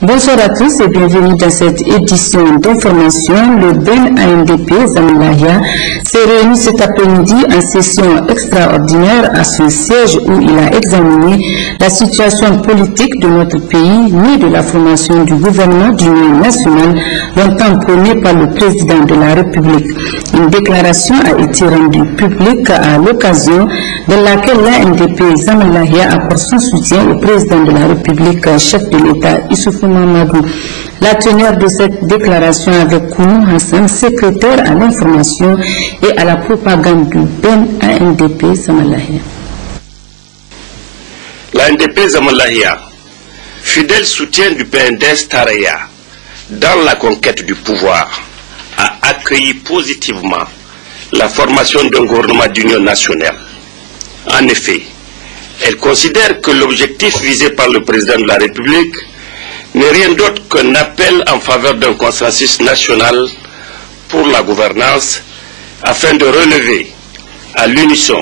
Bonsoir à tous et bienvenue dans cette édition d'information. Le Ben ANDP Zamalahia s'est réuni cet après-midi en session extraordinaire à son siège où il a examiné la situation politique de notre pays ni de la formation du gouvernement d'union nationale longtemps prônée par le président de la République. Une déclaration a été rendue publique à l'occasion de laquelle l'ANDP Zamalahia apporte son soutien au président de la République, chef de l'État Issoufou Mahamadou. La teneur de cette déclaration avec Kounou Hassan, secrétaire à l'information et à la propagande du Ben ANDP Zamalahia. L'ANDP Zamalahia, fidèle soutien du PNDS Taraya dans la conquête du pouvoir, a accueilli positivement la formation d'un gouvernement d'union nationale. En effet, elle considère que l'objectif visé par le président de la République n'est rien d'autre qu'un appel en faveur d'un consensus national pour la gouvernance afin de relever à l'unisson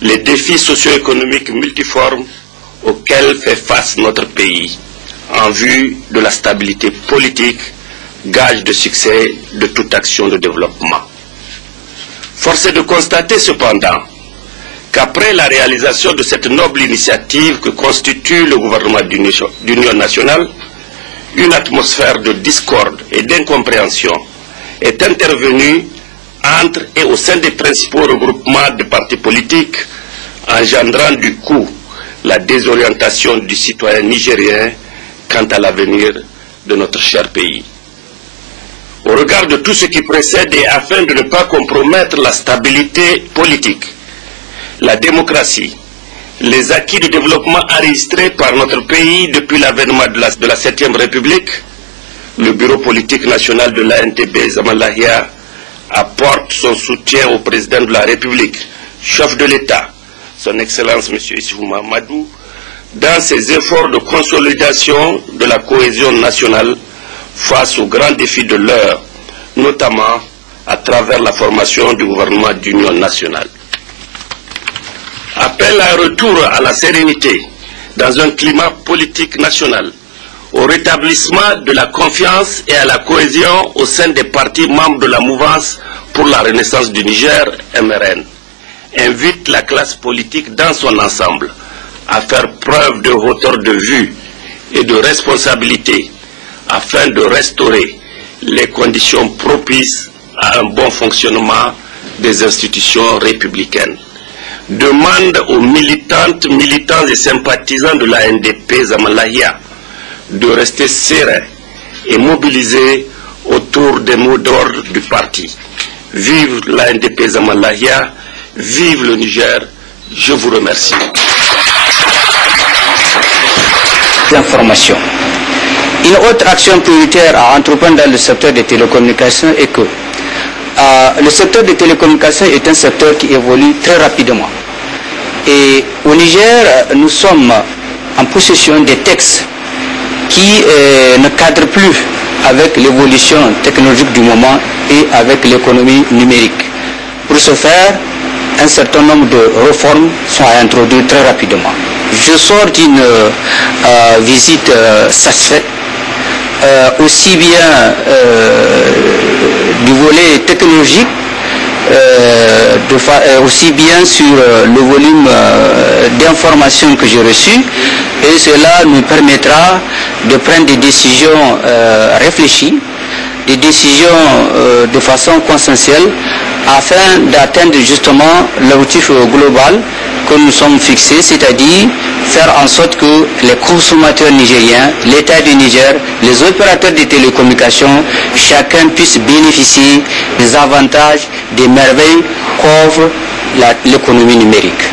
les défis socio-économiques multiformes auxquels fait face notre pays en vue de la stabilité politique, gage de succès de toute action de développement. Force est de constater cependant qu'après la réalisation de cette noble initiative que constitue le gouvernement d'union nationale, une atmosphère de discorde et d'incompréhension est intervenue entre et au sein des principaux regroupements de partis politiques, engendrant du coup la désorientation du citoyen nigérien quant à l'avenir de notre cher pays. Au regard de tout ce qui précède et afin de ne pas compromettre la stabilité politique, la démocratie, les acquis de développement enregistrés par notre pays depuis l'avènement de la 7e République, le bureau politique national de l'ANDP Zamalahia apporte son soutien au président de la République, chef de l'État, son Excellence M. Issoufou Mahamadou, dans ses efforts de consolidation de la cohésion nationale face aux grands défis de l'heure, notamment à travers la formation du gouvernement d'union nationale. Appelle à un retour à la sérénité dans un climat politique national, au rétablissement de la confiance et à la cohésion au sein des partis membres de la mouvance pour la renaissance du Niger, MRN, invite la classe politique dans son ensemble à faire preuve de hauteur de vue et de responsabilité afin de restaurer les conditions propices à un bon fonctionnement des institutions républicaines. Demande aux militantes, militants et sympathisants de la NDP Zamalahia de rester sereins et mobilisés autour des mots d'ordre du parti. Vive la NDP Zamalahia, vive le Niger, je vous remercie. L'information. Une autre action prioritaire à entreprendre dans le secteur des télécommunications est que le secteur des télécommunications est un secteur qui évolue très rapidement. Et au Niger, nous sommes en possession des textes qui ne cadrent plus avec l'évolution technologique du moment et avec l'économie numérique. Pour ce faire, un certain nombre de réformes sont introduites très rapidement. Je sors d'une visite satisfaite, aussi bien du volet technologique, aussi bien sur le volume d'informations que j'ai reçues, et cela nous permettra de prendre des décisions réfléchies, des décisions de façon consensuelle, afin d'atteindre justement l'objectif global que nous sommes fixés, c'est-à-dire faire en sorte que les consommateurs nigériens, l'État du Niger, les opérateurs de télécommunications, chacun puisse bénéficier des avantages, des merveilles qu'offre l'économie numérique.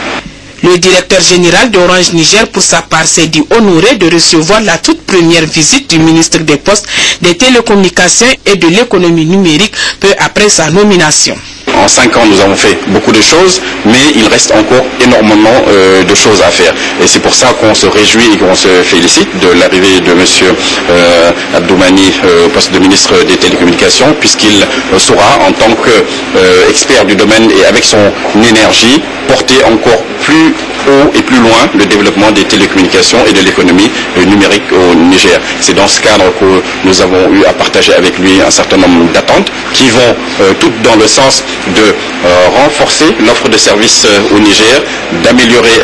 Le directeur général d'Orange Niger, pour sa part, s'est dit honoré de recevoir la toute première visite du ministre des Postes, des Télécommunications et de l'économie numérique peu après sa nomination. En 5 ans, nous avons fait beaucoup de choses, mais il reste encore énormément de choses à faire. Et c'est pour ça qu'on se réjouit et qu'on se félicite de l'arrivée de M. Abdoumani au poste de ministre des Télécommunications, puisqu'il saura, en tant qu'expert du domaine et avec son énergie, porter encore plus haut et plus loin le développement des télécommunications et de l'économie numérique au Niger. C'est dans ce cadre que nous avons eu à partager avec lui un certain nombre d'attentes qui vont toutes dans le sens de renforcer l'offre de services au Niger, d'améliorer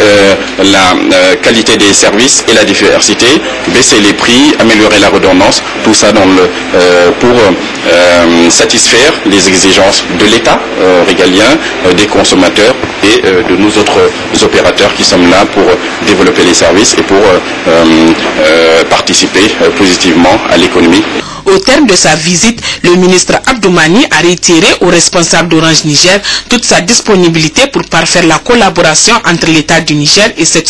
la qualité des services et la diversité, baisser les prix, améliorer la redondance, tout ça pour satisfaire les exigences de l'État régalien, des consommateurs et de nous autres opérateurs qui sommes là pour développer les services et pour participer positivement à l'économie. Au terme de sa visite, le ministre Abdoumani a réitéré aux responsables d'Orange Niger toute sa disponibilité pour parfaire la collaboration entre l'État du Niger et cette